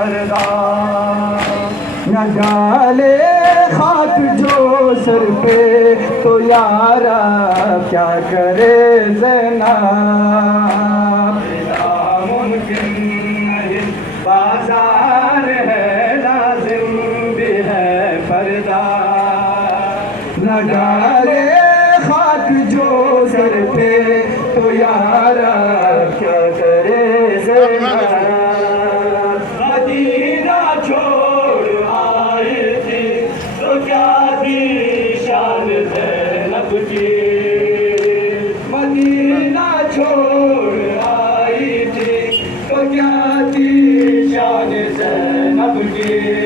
پردہ نہ ڈالے خاک جو سر پہ تو یارا کیا کرے زینب ممکن نہیں بازار ہے لازم بھی ہے پردہ نہ ڈالے خاک جو سر پہ تو یارا کیا کرے زینب مدینہ چھوڑ آئی تھی تو کیا تھی شان زینب کی مدینہ چھوڑ آئی تھی تو کیا تھی شان زینب کی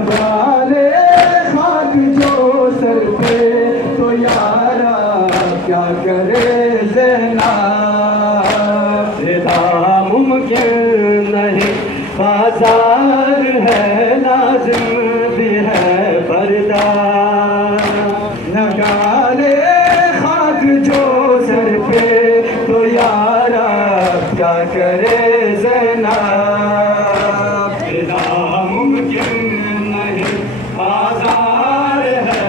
ڈالے خاک جو سر پہ تو یارا کیا کرے زینب رضا ممکن نہیں بازار ہے لازم بھی ہے پردہ نہ ڈالے خاک جو سر پہ تو یارا کیا کرے